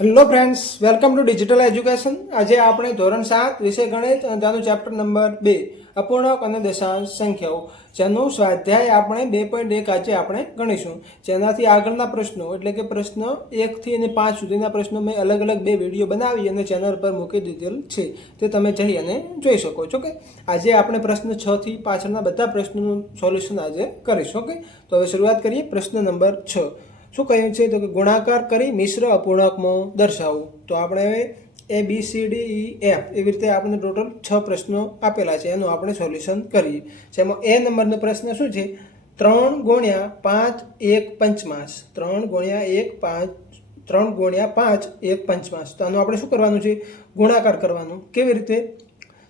Hello friends, welcome to digital education. આજે આપણે ધોરણ 7 વિષય ગણિત અને તેનું ચેપ્ટર નંબર 2 અપૂર્ણાંક અને દશાંશ સંખ્યાઓ જેનું સ્વાધ્યાય આપણે 2.1 આજે આપણે ગણીશું. જેનાથી આગળના પ્રશ્નો એટલે કે પ્રશ્ન 1 થી અને 5 સુધીના પ્રશ્નો મેં અલગ અલગ બે વિડીયો બનાવી અને ચેનલ પર મૂકી દીધેલ છે. તે તમે જઈ અને જોઈ શકો છો. કે આજે આપણે પ્રશ્ન 6 થી પાછળના બધા પ્રશ્નોનું સોલ્યુશન આજે કરીશું. ઓકે, તો હવે શરૂઆત કરીએ. પ્રશ્ન નંબર 6 શું કહ્યું છે? તો કે ગુણાકાર કરી મિશ્ર અપૂર્ણાંકમાં દર્શાવવું. તો આપણે હવે ABCDEF એવી રીતે આપણે ટોટલ 6 પ્રશ્નો આપેલા છે, એનું આપણે સોલ્યુશન કરીએ. જેમાં એ નંબરનો પ્રશ્ન શું છે? 3 ગુણ્યા 5 1 પંચમાંશ. 3 ગુણ્યા 5 1 પંચમાંશ. તો આનું આપણે શું કરવાનું છે? ગુણાકાર કરવાનું. કેવી રીતે?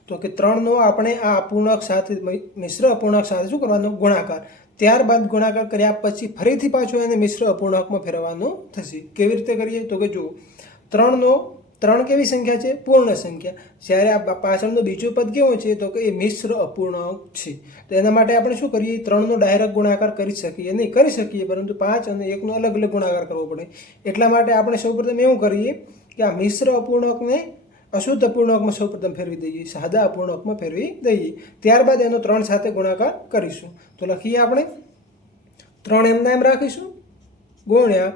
તો કે 3નો આપણે આ અપૂર્ણાંક સાથે મિશ્ર અપૂર્ણાંક સાથે શું કરવાનો? ગુણાકાર. ત્યારબાદ ગુણાકાર કર્યા પછી ફરીથી પાછું એને મિશ્ર અપૂર્ણાંકમાં ફેરવવાનું થશે. કેવી રીતે કરીએ? તો કે જુઓ, 3 કેવી સંખ્યા છે? પૂર્ણ સંખ્યા. જ્યારે આ પાછળનું બીજું પદ કેવું છે? તો કે એ મિશ્ર અપૂર્ણાંક છે. તો એના માટે આપણે શું કરીએ? 3નો ડાયરેક્ટ ગુણાકાર કરી શકીએ નહીં, કરી શકીએ, પરંતુ 5 અને 1નો અલગ અલગ ગુણાકાર કરવો પડે. એટલા માટે આપણે સૌપ્રથમ એવું કરીએ કે આ મિશ્ર અપૂર્ણાંકને અશુદ્ધ અપૂર્ણાંકમાં સૌપ્રથમ ફેરવી દઈએ, સાદા અપૂર્ણાંકમાં ફેરવી દઈએ. ત્યારબાદ એનો 3 સાથે ગુણાકાર કરીશું. તો લખીએ આપણે 3 એમના એમ રાખીશું ગુણ્યા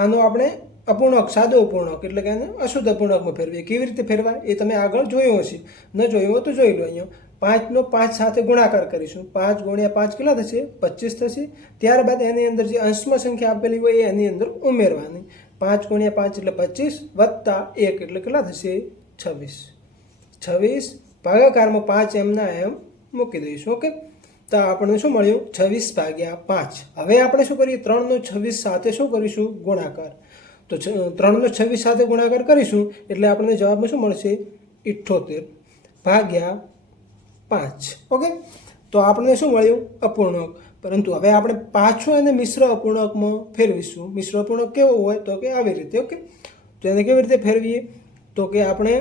આનો આપણે અપૂર્ણાંક, સાદો અપૂર્ણાંક એટલે કે એને અશુદ્ધ અપૂર્ણાંકમાં ફેરવીએ. કેવી રીતે ફેરવાય એ તમે આગળ જોયું હશે. ન જોયું હોય તો જોઈ લો. અહીંયા 5નો 5 સાથે ગુણાકાર કરીશું. 5 ગુણ્યા 5 કેટલા થશે? 25 થશે. ત્યારબાદ એની અંદર જે અંશમાં સંખ્યા આપેલી હોય એ એની અંદર ઉમેરવાની. 5 ગુણ્યા 5 એટલે 25 વત્તા 1 એટલે કેટલા થશે? 26 ભાગાકારમાં 5 એમના એમ મૂકી દઈશું. ઓકે, તો આપણને શું મળ્યું? 26 ભાગ્યા 5. હવે આપણે શું કરીએ? 3નો 26 સાથે શું કરીશું? ગુણાકાર. તો 3નો 26 સાથે ગુણાકાર કરીશું એટલે આપણને જવાબમાં શું મળશે? 78 ભાગ્યા 5. ઓકે, તો આપણને શું મળ્યું? અપૂર્ણાંક. પરંતુ હવે આપણે પાછું એને મિશ્ર અપૂર્ણાંકમાં ફેરવીશું. મિશ્ર અપૂર્ણાંક કેવો હોય? તો કે આવી રીતે. ઓકે, તો એને કેવી રીતે ફેરવીએ? તો કે આપણે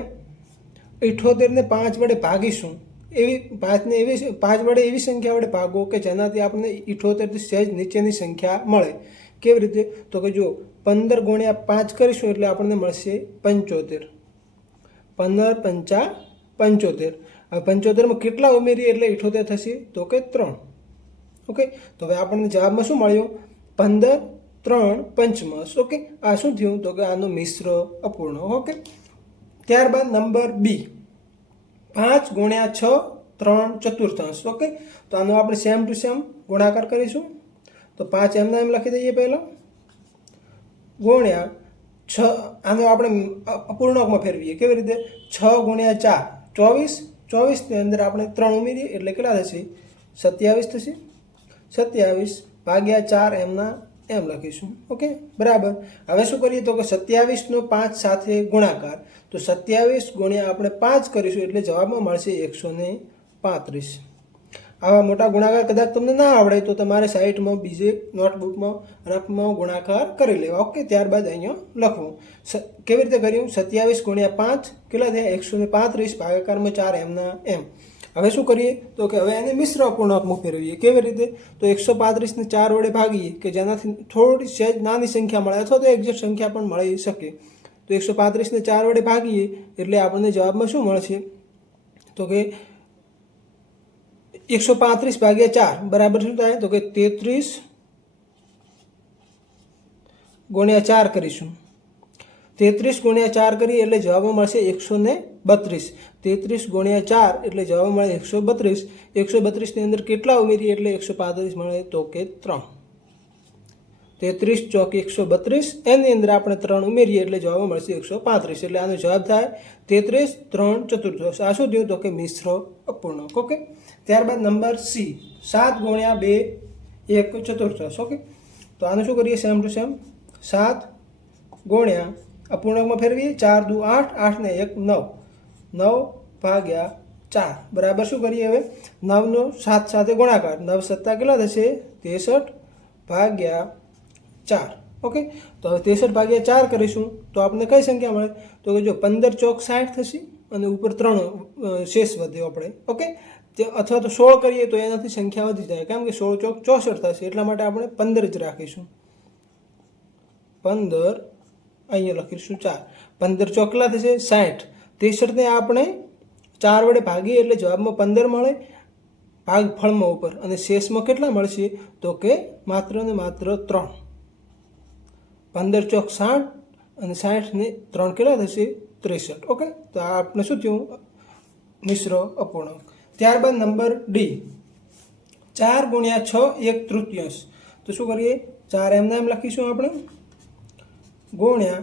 78ને 5 વડે ભાગીશું. એવી 5 વડે એવી સંખ્યા વડે ભાગો કે જેનાથી આપણને 78થી સહેજ નીચેની સંખ્યા મળે. કેવી રીતે? તો કે જો 15 ગુણ્યા 5 કરીશું એટલે આપણને મળશે 75. 15 પંચા 75. હવે 75માં કેટલા ઉમેરીએ એટલે 78 થશે? તો કે 3. ઓકે, તો હવે આપણને જવાબમાં શું મળ્યું? 15 3 પંચમાંશ. ઓકે, આ શું થયું? તો કે આનો મિશ્ર અપૂર્ણાંક. ઓકે, ત્યારબાદ નંબર બી 5 ગુણ્યા 6 3 ચતુર્થાંશ. ઓકે, તો આનો આપણે સેમ ટુ સેમ ગુણાકાર કરીશું. તો 5 એમના એમ લખી દઈએ પહેલાં ગુણ્યા 6. આનો આપણે અપૂર્ણાંકમાં ફેરવીએ. કેવી રીતે? 6 ગુણ્યા 4 24. 24ની અંદર આપણે 3 ઉમેરીએ એટલે કેટલા થશે? 27 થશે. 27 ભાગ્યા 4 એમના એમ લખીશું. ઓકે, બરાબર. હવે શું કરીએ? તો કે 27નો 5 સાથે ગુણાકાર. તો 27 ગુણ્યા આપણે 5 કરીશું એટલે જવાબમાં મળશે 135. આવા મોટા ગુણાકાર કદાચ તમને ના આવડે તો તમારે સાઈડમાં બીજે નોટબુકમાં રફમાં ગુણાકાર કરી લેવા. ઓકે, ત્યારબાદ અહીંયા લખવું. કેવી રીતે કર્યું? 27 ગુણ્યા 5 કેટલા થયા? 135 ભાગાકારમાં 4 એમના એમ. હવે શું કરીએ? તો કે હવે એને મિશ્ર અપૂર્ણાંકમાં ફેરવીએ. કેવી રીતે? તો 135ને 4 વડે ભાગીએ કે જેનાથી થોડી સહેજ નાની સંખ્યા મળે અથવા તો એક્ઝેક્ટ સંખ્યા પણ મળી શકે. તો 135ને 4 વડે ભાગીએ એટલે આપણને જવાબમાં શું મળશે? તો કે 135 ભાગ્યા 4 બરાબર શું થાય? તો કે 33 ગુણ્યા 4 કરીશું. 33 ગુણ્યા 4 કરીએ એટલે જવાબમાં મળશે 132. 33 ગુણ્યા 4 એટલે જવાબ મળે 132. 132ની અંદર કેટલા ઉમેરીએ એટલે 135 મળે? તો કે 3. 33 ચોક 132. એની અંદર આપણે 3 ઉમેરીએ એટલે જવાબ મળશે 135. એટલે આનો જવાબ થાય 33 3 ચતુર્થાંશ. આ શું થયું? તો કે મિશ્ર અપૂર્ણાંક. ઓકે, ત્યારબાદ નંબર સી 7 ગુણ્યા 2 1 ચતુર્થાંશ. ઓકે, તો આનું શું કરીએ? સેમ ટુ સેમ 7 ગુણ્યા અપૂર્ણાંકમાં ફેરવીએ. 4 દુ 8, 8 ને 1 9. 9 ભાગ્યા 4 બરાબર શું કરીએ? હવે 9નો 7 સાથે ગુણાકાર. 9 સત્તા કેટલા થશે? 63 ભાગ્યા 4. ઓકે, તો હવે 63 ભાગ્યા 4 કરીશું તો આપણને કઈ સંખ્યા મળે? તો કે જો 15 ચોક 60 થશે અને ઉપર 3 શેષ વધ્યો આપણે. ઓકે, અથવા તો 16 કરીએ તો એનાથી સંખ્યા વધી જાય. કેમ કે 16 ચોક 64 થશે. એટલા માટે આપણે 15 જ રાખીશું. 15 અહીંયા લખીશું 4. 15 ચોક કેટલા થશે? 60. 63ને આપણે 4 વડે ભાગીએ એટલે જવાબમાં 15 મળે ભાગફળમાં ઉપર, અને શેષમાં કેટલા મળશે? તો કે માત્ર ને માત્ર 3. 15 ચોક 60 અને 60 ને 3 કેટલા થશે? 63. ઓકે, તો આ આપણે શું થયું? મિશ્ર અપૂર્ણાંક. ત્યારબાદ નંબર ડી, 4 ગુણ્યા 6 1/3. તો શું કરીએ? 4 એમને એમ લખીશું આપણે, ગુણ્યા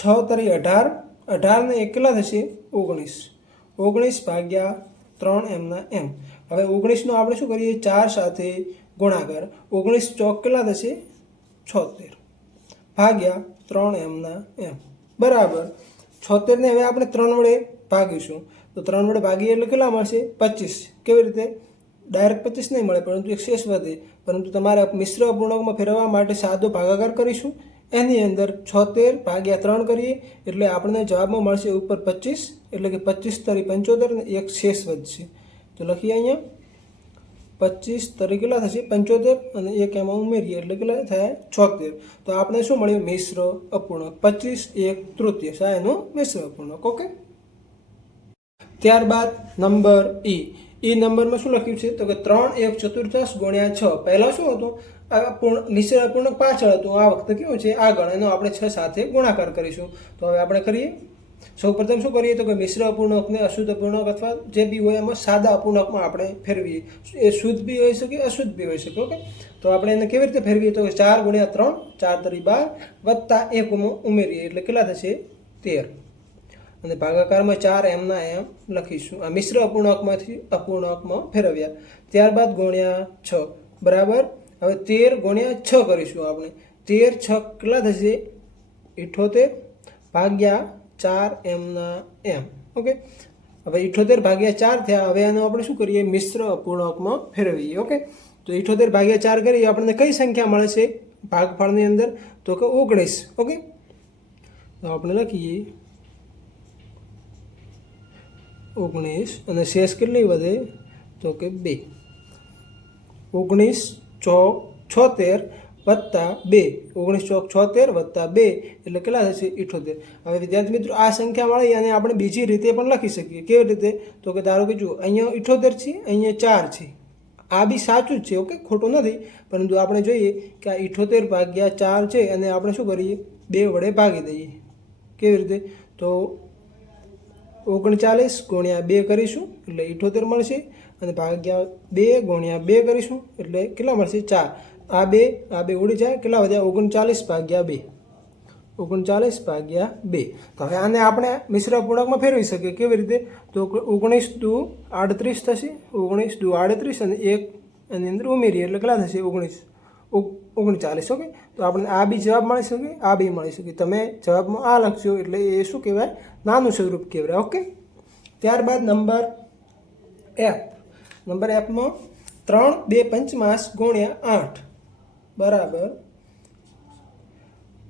6 તરી 18, 18 ને 1 કેટલા થશે? 19. 19 ભાગ્યા 3 એમના એમ. હવે 19નો આપણે શું કરીએ? 4 સાથે ગુણાકાર. 19 ચોક કેટલા થશે? 76 ભાગ્યા 3 એમના એમ બરાબર 76 ને હવે આપણે 3 વડે ભાગીશું. તો 3 વડે ભાગીએ એટલે કેટલા મળશે? 25. કેવી રીતે? ડાયરેક્ટ 25 નહીં મળે, પરંતુ એક શેષ વધે. પરંતુ તમારે મિશ્ર અપૂર્ણાંકમાં ફેરવવા માટે સાદો ભાગાકાર કરીશું. એની અંદર 76 ભાગ્યા 3 કરીએ એટલે આપણને જવાબમાં મળશે ઉપર 25, એટલે કે 25 તરી 75 ને એક શેષ વધશે. તો લખીએ અહીંયા 25 તરી કેટલા થશે? 75 અને એક એમાં ઉમેરીએ એટલે કેટલા થાય? 76. તો આપણે શું મળ્યું? મિશ્ર અપૂર્ણાંક. 25 1/3 આ એનો મિશ્ર અપૂર્ણાંક. ઓકે, ત્યારબાદ નંબર ઈ. ઈ નંબરમાં શું લખ્યું છે? તો કે 3 1/4 ગુણ્યા 6. પહેલાં શું હતું? મિશ્ર અપૂર્ણાંક પાછળ હતું, આ વખતે કેવું છે? આગળ. એનો આપણે 6 સાથે ગુણાકાર કરીશું. તો હવે આપણે કરીએ. સૌપ્રથમ શું કરીએ? તો કે મિશ્ર અપૂર્ણાંકને અશુદ્ધ અપૂર્ણાંક અથવા જે બી હોય એમાં સાદા અપૂર્ણાંકમાં આપણે ફેરવીએ. એ શુદ્ધ બી હોઈ શકે, અશુદ્ધ બી હોઈ શકે. ઓકે, તો આપણે એને કેવી રીતે ફેરવીએ? તો કે 4 ગુણ્યા 3, 4 તરી 12 વત્તા 1 ઉમેરીએ એટલે કેટલા થશે? 13. અને ભાગાકારમાં 4 એમના એમ લખીશું. આ મિશ્ર અપૂર્ણાંકમાંથી અપૂર્ણાંકમાં ફેરવ્યા. ત્યારબાદ ગુણ્યા 6 બરાબર. હવે 13 ગુણ્યા 6 કરીશું આપણે. 13 6 કેટલા થશે? 78 ભાગ્યા 4 એમના એમ. ઓકે, હવે 78 ભાગ્યા 4 થયા. હવે આનો આપણે શું કરીએ? મિશ્ર અપૂર્ણાંકમાં ફેરવીએ. ઓકે, તો 78 ભાગ્યા 4 કરીએ આપણને કઈ સંખ્યા મળે છે ભાગફળની અંદર? તો કે 19. ઓકે, તો આપણે લખીએ 19 અને શેષ કેટલી વધે? તો કે 2. 19 ચોક 76 વત્તા 2. 19 ચોક 76 વત્તા 2 એટલે કેટલા થશે? 78. હવે વિદ્યાર્થી મિત્રો આ સંખ્યા મળી અને આપણે બીજી રીતે પણ લખી શકીએ. કેવી રીતે? તો કે ધારો કે જુઓ અહીંયા 78 છે, અહીંયા 4 છે. આ બી સાચું જ છે. ઓકે, ખોટું નથી. પરંતુ આપણે જોઈએ કે આ 78 ભાગ્યા 4 છે અને આપણે શું કરીએ? 2 વડે ભાગી દઈએ. કેવી રીતે? તો 39 ગુણ્યા 2 કરીશું એટલે 78 મળશે, અને ભાગ્યા 2 ગુણ્યા 2 કરીશું એટલે કેટલા મળશે? 4. આ 2 ઉડી જાય, કેટલા વધ્યા? 39 ભાગ્યા 2. 39 ભાગ્યા 2. તો હવે આને આપણે મિશ્ર અપૂર્ણાંકમાં ફેરવી શકીએ. કેવી રીતે? તો 19 દુ 38 થશે. 19 દુ 38 અને 1 એની અંદર ઉમેરીએ એટલે કેટલા થશે? 39. ઓકે, તો આપણે આ બી જવાબ મળી શકે, આ બી મળી શકે. તમે જવાબમાં આ લખશો એટલે એ શું કહેવાય? નાનું સ્વરૂપ કહેવાય. ઓકે, ત્યારબાદ નંબર એફ. નંબર એફમાં 3 2/5 ગુણ્યા 8 બરાબર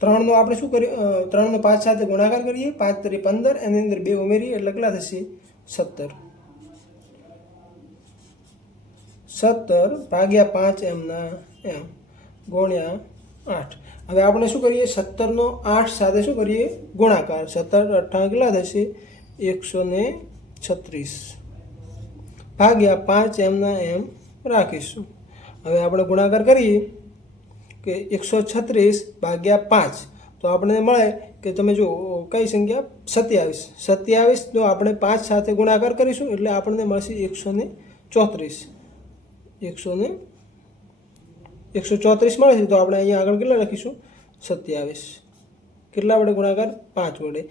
3નો આપણે શું કરીએ? 3નો 5 સાથે ગુણાકાર કરીએ. 5 તરી 15 એની અંદર 2 ઉમેરીએ એટલે કેટલા થશે? 17. 17 ભાગ્યા 5 એમના એમ ગુણ્યા 8. હવે આપણે શું કરીએ? 17નો 8 સાથે શું કરીએ? ગુણાકાર. 17 8 કેટલા થશે? 136 ભાગ્યા 5 એમના એમ રાખીશું. હવે આપણે ગુણાકાર કરીએ કે 136 ભાગ્યા 5 તો આપણને મળે કે તમે જો કઈ સંખ્યા? 27. 27 તો આપણે 5 સાથે ગુણાકાર કરીશું એટલે આપણને મળશે 134. 134 મળે છે. તો આપણે અહીંયા આગળ કેટલા લખીશું? 27. કેટલા વડે ગુણાકાર? 5 વડે.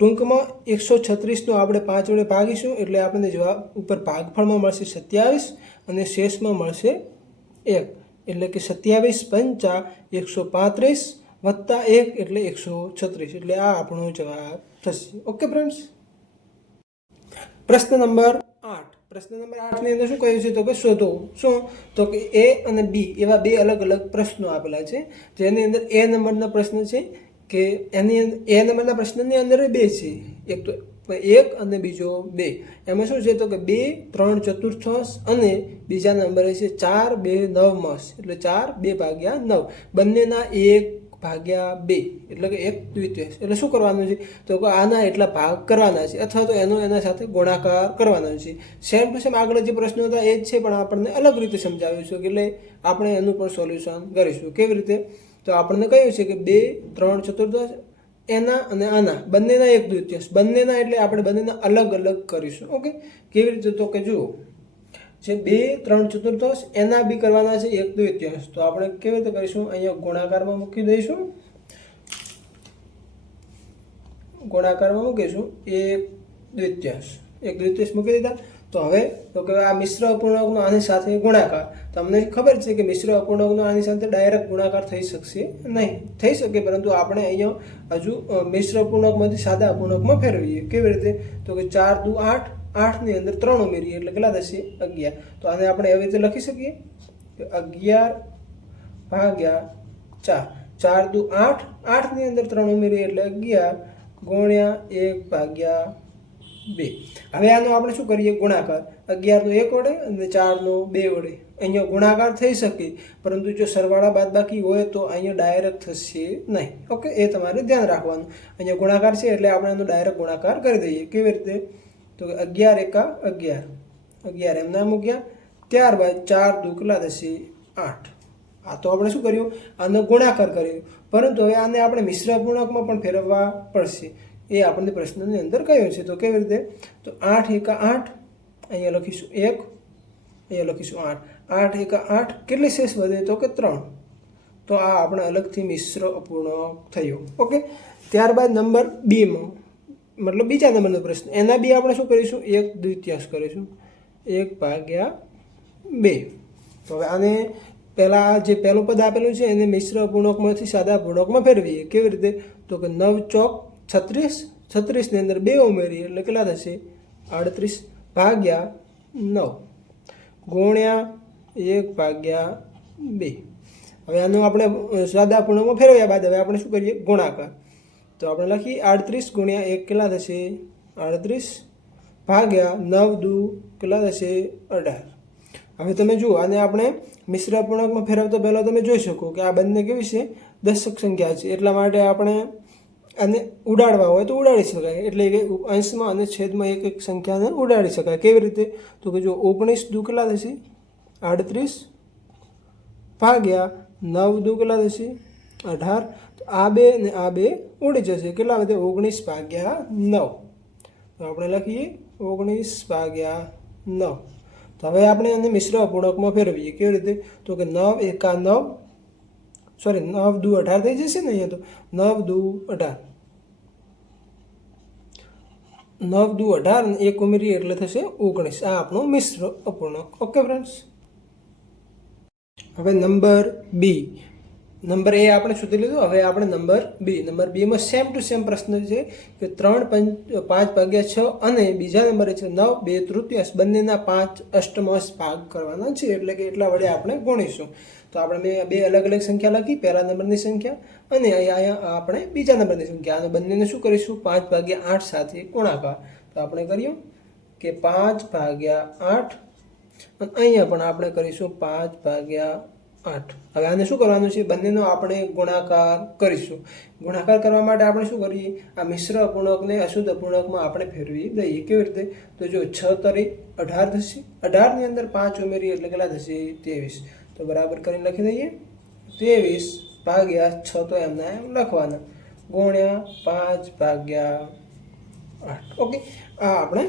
ટૂંકમાં 136નો આપણે 5 વડે ભાગીશું એટલે આપણને જવાબ ઉપર ભાગફળમાં મળશે 27 અને શેષમાં મળશે 1. એટલે કે 27 પંચા 135 વત્તા 1 એટલે 136. એટલે આ આપણો જવાબ થશે. ઓકે ફ્રેન્ડ્સ, પ્રશ્ન નંબર 8. પ્રશ્ન નંબર 8ની અંદર શું કહ્યું છે? તો કે શોધો. શું? તો કે એ અને બી એવા 2 અલગ અલગ પ્રશ્નો આપેલા છે. જેની અંદર એ નંબરના પ્રશ્ન છે કે એની અંદર એ નંબરના પ્રશ્નની અંદર 2 છે. એક તો 1 અને બીજો 2. એમાં શું છે? તો કે 2 3/4 અને બીજા નંબરે છે 4 2 9 એટલે 4 2/9. બંનેના 1 ભાગ્યા 2 એટલે કે 1/3 એટલે શું કરવાનું છે તો કે આના એટલા ભાગ કરવાના છે અથવા તો એના સાથે ગુણાકાર કરવાનો છે. સેમ ટુ સેમ આગળ જે પ્રશ્નો હતા એ જ છે, પણ આપણને અલગ રીતે સમજાવ્યું છે એટલે આપણે એનું પણ સોલ્યુશન કરીશું. કેવી રીતે? તો આપણને કહ્યું છે કે 2 3/4 એના અને આના બંનેના 1/3, બંનેના એટલે આપણે બંનેના અલગ અલગ કરીશું. ઓકે, કેવી રીતે? તો કે જુઓ, જે 2 3/4 એના બી કરવાના છે 1/3, તો આપણે કેવી રીતે કરીશું? અહીંયા ગુણાકારમાં મૂકી દઈશું, ગુણાકારમાં મૂકીશું 1/3 મૂકી દીધા. તો હવે તો કે આ મિશ્ર અપૂર્ણાંકનો આની સાથે ગુણાકાર, તમને ખબર છે કે મિશ્ર અપૂર્ણાંકનો આની સાથે ડાયરેક્ટ ગુણાકાર થઈ શકશે નહીં, થઈ શકે પરંતુ આપણે અહીંયા હજુ મિશ્ર અપૂર્ણાંકમાંથી સાદા અપૂર્ણાંકમાં ફેરવીએ. કેવી રીતે? તો કે 4 દુ 8, 8ની અંદર 3 ઉમેરીએ એટલે કેટલા થશે? 11. તો આને આપણે એવી રીતે લખી શકીએ કે 11/4, 4 દુ 8, 8ની અંદર 3 ઉમેરીએ એટલે 11 ગુણ્યા 1/2. હવે આનો આપણે શું કરીએ? ગુણાકાર. 11 નો 1 વડે અને 4 નો 2 વડે અહીંયા ગુણાકાર થઈ શકે, પરંતુ જો સરવાળા બાદબાકી હોય તો અહીંયા ડાયરેક્ટ થશે નહીં. ઓકે, એ તમારે ધ્યાન રાખવાનું. અહીંયા ગુણાકાર છે એટલે આપણે એનો ડાયરેક્ટ ગુણાકાર કરી દઈએ. કેવી રીતે? તો 11 એકા 11, 11 એમના મૂક્યા. ત્યારબાદ 4 દુ કેટલા થશે? 8. આ તો આપણે શું કર્યું? આનો ગુણાકાર કર્યો, પરંતુ હવે આને આપણે મિશ્ર અપૂર્ણાંકમાં પણ ફેરવવા પડશે. એ આપણને પ્રશ્નની અંદર કહ્યું છે. તો કેવી રીતે? તો 8 એકા 8, અહીંયા લખીશું 1, અહીંયા લખીશું 8, 8 એકા 8, કેટલી શેષ વધે? તો કે 3. તો આ આપણે અલગથી મિશ્ર અપૂર્ણાંક થયો. ઓકે, ત્યારબાદ નંબર 2માં, મતલબ બીજા નંબરનો પ્રશ્ન, એના બી આપણે શું કરીશું? 1/3 કરીશું, 1/2. તો હવે આને પહેલાં જે પહેલું પદ આપેલું છે એને મિશ્ર અપૂર્ણાંકમાંથી સાદા અપૂર્ણાંકમાં ફેરવીએ. કેવી રીતે? તો કે 9 ચોક 36, 36ની અંદર 2 ઉમેરીએ એટલે કેટલા થશે? 38/9 ગુણ્યા 1/2. હવે આનું આપણે સાદા અપૂર્ણાંકમાં ફેરવ્યા બાદ હવે આપણે શું કરીએ? ગુણાકાર. તો આપણે લખીએ 38 ગુણ્યા 1 કેટલા થશે? 38/9 દુ કેટલા થશે? 18. હવે તમે જુઓ, આને આપણે મિશ્ર અપૂર્ણાંકમાં ફેરવતા પહેલાં તમે જોઈ શકો કે આ બંને કેવી છે? દશક સંખ્યા છે, એટલા માટે આપણે આને ઉડાડવા હોય તો ઉડાડી શકાય, એટલે કે અંશમાં અને છેદમાં એક એક સંખ્યાને ઉડાડી શકાય. કેવી રીતે? તો કે જો 19 દુ કેટલા થશે? 38/9 દુ કેટલા થશે? 18. તો આ 2 ને આ 2 ઉડી જશે, કેટલા વધે? 19/9. તો આપણે લખીએ 19/9. તો હવે આપણે એને મિશ્ર અપૂર્ણાંકમાં ફેરવીએ. કેવી રીતે? તો કે 9 એકા 9, સોરી 9 દુ 18 થઈ જશે ને અહીંયા. તો 9 દુ 18, 9 દુ 18 અને 1 ઉમેરીએ એટલે થશે 19. આ આપણો મિશ્ર અપૂર્ણાંક. ઓકે ફ્રેન્ડ્સ, હવે નંબર બી. નંબર એ આપણે શોધી લીધું. હવે આપણે નંબર બીમાં સેમ ટુ સેમ પ્રશ્ન છે કે 3/5/6 અને બીજા નંબરે છે 9/2/3 બંનેના 5/8 ભાગ કરવાના છે, એટલે કે એટલા વડે આપણે ગુણીશું. તો આપણે બે અલગ અલગ સંખ્યા લખી, પહેલા નંબરની સંખ્યા અને અહીંયા આપણે બીજા નંબરની સંખ્યા, અને બંનેને શું કરીશું? 5/8 સાથે ગુણાકાર. તો આપણે કર્યું કે 5/8 અને અહીંયા પણ આપણે કરીશું 5/8. હવે આને શું કરવાનું છે? બંનેનો આપણે ગુણાકાર કરીશું. ગુણાકાર કરવા માટે આપણે શું કરીએ? આ મિશ્ર અપૂર્ણાંકને અશુદ્ધ અપૂર્ણાંકમાં આપણે ફેરવી દઈએ. કેવી રીતે? તો જો 6 તરી 18 થશે, 18ની અંદર 5 ઉમેરીએ એટલે કેટલા થશે? 23. તો બરાબર કરીને લખી દઈએ 23/6, તો એમના એમ લખવાના, ગુણ્યા 5/8. ઓકે, આ આપણે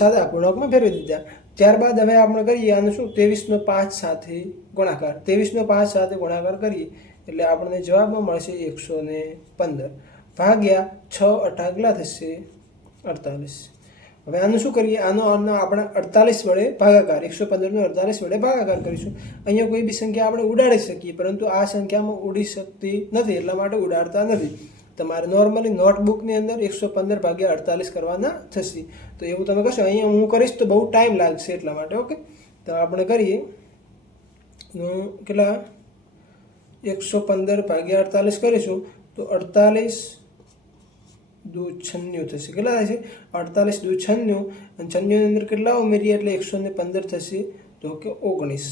સાદા અપૂર્ણાંકમાં ફેરવી દીધા. ત્યારબાદ હવે આપણે કરીએ આનું શું? 23નો 5 સાથે ગુણાકાર. 23નો 5 સાથે ગુણાકાર કરીએ એટલે આપણને જવાબમાં મળશે 115 ભાગ્યા 6/8 કેટલા થશે? 48. હવે આનું શું કરીએ? આનો આપણે 48 વડે ભાગાકાર, 115નો 48 વડે ભાગાકાર કરીશું. અહીંયા કોઈ બી સંખ્યા આપણે ઉડાડી શકીએ, પરંતુ આ સંખ્યામાં ઉડી શકતી નથી, એટલા માટે ઉડાડતા નથી. તમારે નોર્મલી નોટબુકની અંદર 115/48 કરવાના થશે. તો એવું તમે કશો, અહીંયા હું કરીશ તો બહુ ટાઈમ લાગશે એટલા માટે. ઓકે, તો આપણે કરીએ કેટલા? 115/48 કરીશું તો 48 દુ 96 થશે. કેટલા થશે? 48 દુ 96, અને 96ની અંદર કેટલા ઉમેરીએ એટલે 115 થશે? તો કે 19.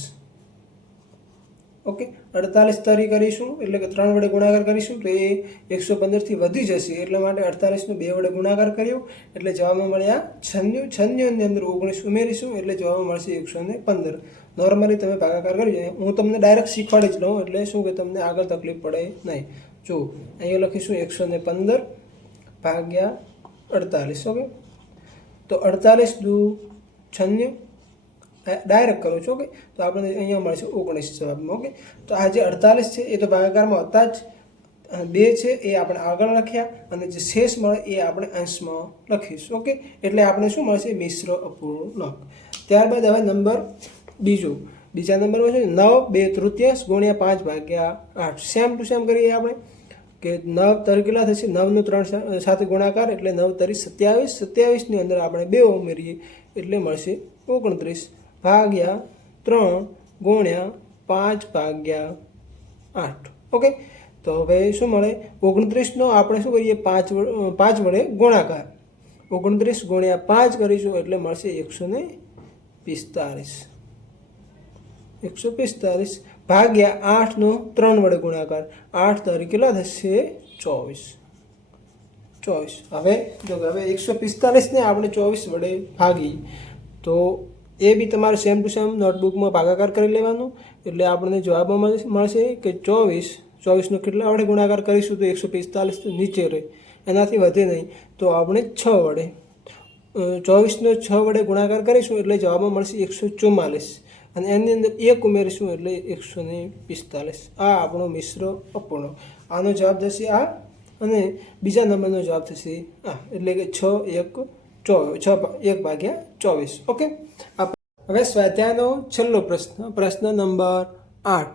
ઓકે 48 તરી કરીશું એટલે કે 3 વડે ગુણાકાર કરીશું તો એ 115 વધી જશે, એટલા માટે 48 2 વડે ગુણાકાર કર્યો એટલે જવાબમાં મળ્યા 96. 96 ની અંદર 19 ઉમેરીશું એટલે જવાબમાં મળશે 115. નોર્મલી તમે ભાગાકાર કરી જાય, હું તમને ડાયરેક્ટ શીખવાડી જ લઉં એટલે શું કે તમને આગળ તકલીફ પડે નહીં. જો અહીંયા લખીશું 115 ભાગ્યા 48. ઓકે, તો 48 દુ 96 ડાયરેક્ટ કરું છું. ઓકે, તો આપણને અહીંયા મળશે 19 જવાબમાં. ઓકે, તો આ જે 48 છે એ તો ભાગાકારમાં હતા જ, 2 છે એ આપણે આગળ લખ્યા અને જે શેષ મળે એ આપણે અંશમાં લખીશું. ઓકે, એટલે આપણે શું મળશે? મિશ્ર અપૂર્ણાંક. ત્યારબાદ હવે નંબર બીજા નંબરમાં છે 9 2/3 ગુણ્યા 5 ભાગ્યા 8. સેમ ટુ સેમ કરીએ આપણે કે 9 તરી કેટલા થશે? 9 નો 3 સાથે ગુણાકાર એટલે 9 તરી 27. 27 ની અંદર આપણે 2 ઉમેરીએ એટલે મળશે 29 ભાગ્યા 3 ગુણ્યા 5 ભાગ્યા 8. ઓકે, તો હવે શું મળે? 29નો આપણે શું કરીએ? 5 વડે ગુણાકાર. 29 ગુણ્યા 5 કરીશું એટલે મળશે 145. 145 ભાગ્યા 8નો 3 વડે ગુણાકાર. 8 તરી કેટલા થશે? 24. હવે જો હવે 145 ને આપણે 24 વડે ભાગી તો એ બી તમારે સેમ ટુ સેમ નોટબુકમાં ભાગાકાર કરી લેવાનું એટલે આપણને જવાબમાં મળશે કે 24નો કેટલા વડે ગુણાકાર કરીશું તો 145 તો નીચે રહે, એનાથી વધે નહીં. તો આપણે 6 વડે 24નો 6 વડે ગુણાકાર કરીશું એટલે જવાબમાં મળશે 144 અને એની અંદર 1 ઉમેરીશું એટલે 145. આ આપણો મિશ્ર અપૂર્ણાંક. આનો જવાબ થશે આ અને બીજા નંબરનો જવાબ થશે આ, એટલે કે 1 ભાગ્યા 24. ઓકે, હવે સ્વાધ્યાયનો છેલ્લો પ્રશ્ન નંબર 8.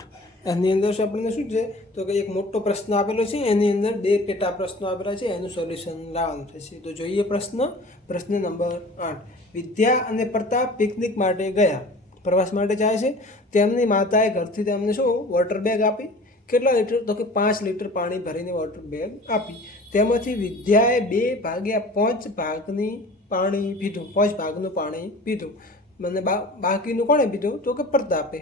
એની અંદર આપણને શું છે તો કે એક મોટો પ્રશ્ન આપેલો છે, એની અંદર 2 પેટા પ્રશ્નો આપેલા છે, એનું સોલ્યુશન લાવવાનું થશે. તો જોઈએ પ્રશ્ન નંબર 8. વિદ્યા અને પ્રતાપ પિકનિક માટે ગયા, પ્રવાસ માટે જાય છે. તેમની માતાએ ઘરથી તેમને શું વોટર બેગ આપી. કેટલા લીટર? તો કે 5 લીટર પાણી ભરીને વોટર બેગ આપી. તેમાંથી વિદ્યાએ 2/5 ભાગની પાણી પીધું, 5 ભાગનું પાણી પીધું. મને બાકીનું કોણે પીધું? તો કે પ્રતાપે.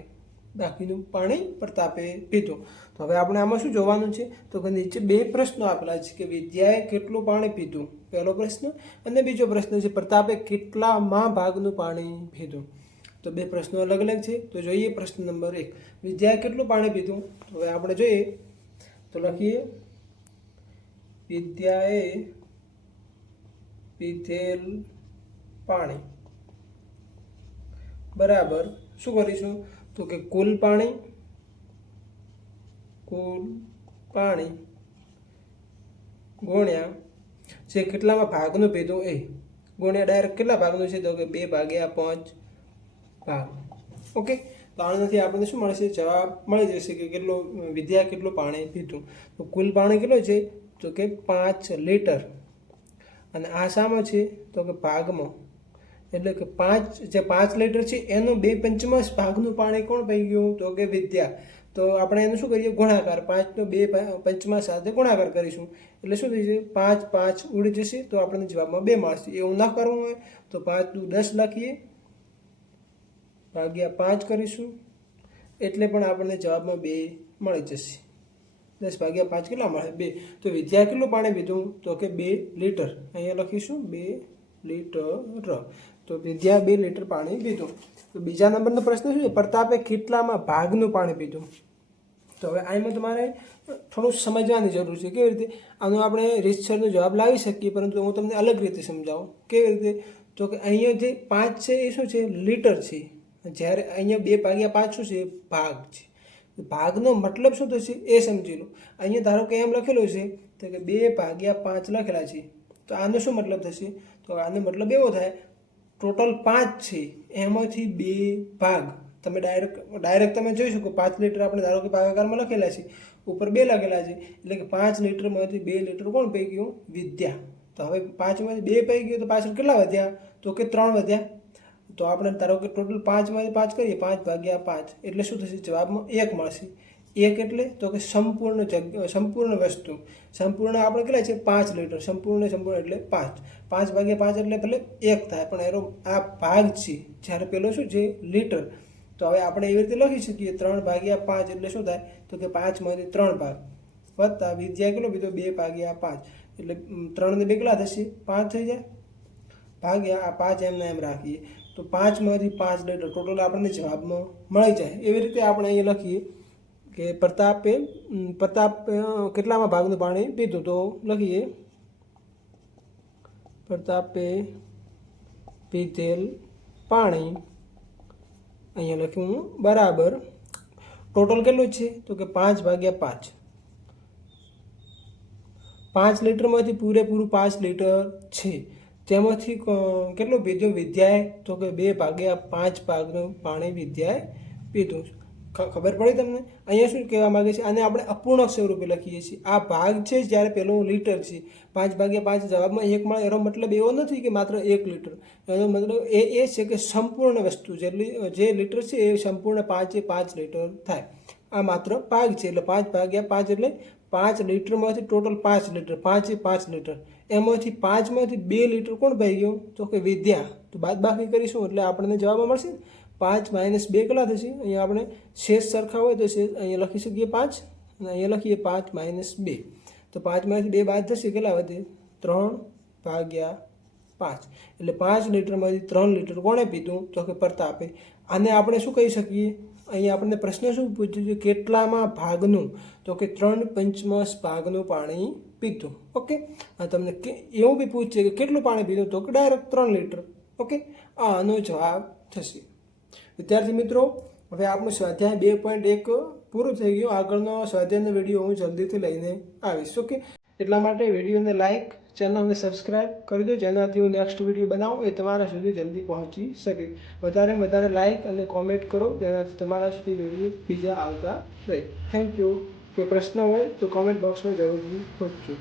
બાકીનું પાણી પ્રતાપે પીધું. તો હવે આપણે આમાં શું જોવાનું છે તો કે નીચે 2 પ્રશ્નો આપેલા છે કે વિદ્યાએ કેટલું પાણી પીધું, પહેલો પ્રશ્ન, અને બીજો પ્રશ્ન છે પ્રતાપે કેટલામાં ભાગનું પાણી પીધું. તો 2 પ્રશ્નો અલગ અલગ છે. તો જોઈએ પ્રશ્ન નંબર 1. વિદ્યાએ કેટલું પાણી પીધું? તો હવે આપણે જોઈએ તો લખીએ વિદ્યાએ પીધેલ પાણી બરાબર શું કરીશું તો કે કુલ પાણી ગુણ્યા જે કેટલામાં ભાગનું પીધું એ ગુણ્યા ડાયરેક્ટ કેટલા ભાગનું છે તો કે 2/5 ભાગ. ઓકે, તો આનાથી આપણને શું મળશે? જવાબ મળી જશે કે વિદ્યા કેટલું પાણી પીધું. તો કુલ પાણી કેટલું છે તો કે 5 લીટર અને આ શામાં છે તો કે ભાગમાં, એટલે કે 5 લીટર છે એનું 2/5 ભાગનું પાણી કોણ પી ગયું તો કે વિદ્યા. તો આપણે એનું શું કરીએ? ગુણાકાર. 5નો 2/5 સાથે ગુણાકાર કરીશું એટલે શું થશે? 5 ઉડી જશે તો આપણને જવાબમાં 2 મળશે. એવું ના કરવું હોય તો 5 દુ 10 લખીએ ભાગ્યા 5 કરીશું એટલે પણ આપણને જવાબમાં 2 મળી જશે. 10 ભાગ્યા 5 કેટલા મળે? 2. તો વિદ્યાએ કેટલું પાણી પીધું તો કે 2 લીટર. અહીંયા લખીશું 2 લીટર. તો વિદ્યા 2 લીટર પાણી પીધું. તો બીજા નંબરનો પ્રશ્ન શું છે? પ્રતાપે કેટલામાં ભાગનું પાણી પીધું. તો હવે આમાં તમારે થોડું સમજવાની જરૂર છે. કેવી રીતે? આનો આપણે રીતસરનો જવાબ લાવી શકીએ, પરંતુ હું તમને અલગ રીતે સમજાવું. કેવી રીતે? તો કે અહીંયા જે 5 છે એ શું છે? લીટર છે. જ્યારે અહીંયા 2/5 શું છે? ભાગ છે. ભાગનો મતલબ શું થશે એ સમજી લો. અહીંયા ધારો કે એમ લખેલું છે તો કે 2/5 લખેલા છે. તો આનો શું મતલબ થશે? તો આનો મતલબ એવો થાય ટોટલ 5 છે એમાંથી 2 ભાગ. તમે ડાયરેક્ટ તમે જોઈ શકો 5 લીટર આપણે ધારો કે ભાગાકારમાં લખેલા છે, ઉપર 2 લખેલા છે, એટલે કે 5 લીટરમાંથી 2 લીટર કોણ પી ગયું? વિદ્યા. તો હવે 5માંથી 2 પી ગયું તો પાછળ કેટલા વધ્યા તો કે 3 વધ્યા. તો આપણે ધારો કે ટોટલ 5માંથી 5 કરીએ 5/5 એટલે શું થશે? જવાબમાં 1 મળશે. 1 એટલે તો કે સંપૂર્ણ વસ્તુ. સંપૂર્ણ આપણે કેટલા છે? 5 લીટર. સંપૂર્ણ એટલે 5. 5/5 એટલે ભલે 1 થાય પણ એનો આ ભાગ છે. જ્યારે પેલો શું છે? લીટર. તો હવે આપણે એવી રીતે લખી શકીએ 3/5 એટલે શું થાય તો કે 5માંથી 3 ભાગ વત્તા વિદ્યા કેટલો બીજો 2/5 એટલે 3 ને 2 કેટલા થશે 5 થઈ જાય ભાગ્યા આ 5 એમના એમ રાખીએ તો 5માંથી 5 લીટર ટોટલ આપણને જવાબમાં મળી જાય. એવી રીતે આપણે અહીંયા લખીએ કે પ્રતાપ કેટલામાં ભાગનું પાણી પીધું તો લખીએ પ્રતાપે પીધેલ પાણી અહીંયા લખ્યું બરાબર ટોટલ કેટલું છે તો કે 5/5 5 લીટરમાંથી પૂરેપૂરું 5 લીટર છે તેમાંથી કેટલું પીધું વિદ્યાએ તો કે 2/5 ભાગનું પાણી વિદ્યાએ પીધું. ખબર પડી તમને? અહીંયા શું કહેવા માગે છે આને આપણે અપૂર્ણાંક સ્વરૂપે લખીએ છીએ. આ ભાગ છે જ્યારે પેલું લીટર છે 5/5 જવાબમાં 1 મળે એનો મતલબ એવો નથી કે માત્ર 1 લીટર. એનો મતલબ એ છે કે સંપૂર્ણ વસ્તુ જે લીટર છે એ સંપૂર્ણ 5 લીટર થાય. આ માત્ર ભાગ છે એટલે 5/5 એટલે 5 લીટરમાંથી ટોટલ 5 લીટર 5 લીટર એમાંથી 5માંથી 2 લીટર કોણ ભાઈ ગયું તો કે વિદ્યા. તો બાદબાકી કરીશું એટલે આપણને જવાબમાં મળશે 5 - 2 કેટલા થશે અહીંયા આપણે શેષ સરખા હોય તો શેષ અહીંયા લખી શકીએ 5 અને અહીંયા લખીએ 5 - 2 તો 5માંથી 2 બાદ થશે કેટલા વધે 3/5 એટલે 5 લીટરમાંથી 3 લીટર કોણે પીધું તો કે પ્રતાપે. આને આપણે શું કહી શકીએ અહીંયા આપણને પ્રશ્ન શું પૂછ્યું છે કેટલામાં ભાગનું તો કે 3/5 ભાગનું પાણી પીધું. ઓકે તમને એવું બી પૂછશે કે કેટલું પાણી પીધું તો કે ડાયરેક્ટ 3 લીટર. ઓકે આનો જવાબ થશે. વિદ્યાર્થી મિત્રો હવે આપણું સ્વાધ્યાય 2.1 પૂરું થઈ ગયું. આગળનો સ્વાધ્યાયનો વિડીયો હું જલ્દીથી લઈને આવીશ. ઓકે એટલા માટે વિડીયોને લાઇક ચેનલને સબસ્ક્રાઈબ કરી દો જેનાથી હું નેક્સ્ટ વિડીયો બનાવું એ તમારા સુધી જલ્દી પહોંચી શકે. વધારે લાઇક અને કોમેન્ટ કરો જેનાથી તમારા સુધી વિડીયો બીજા આવતા રહે. Thank you. કોઈ પ્રશ્ન હોય તો કોમેન્ટ બોક્સમાં જરૂરથી પૂછજો.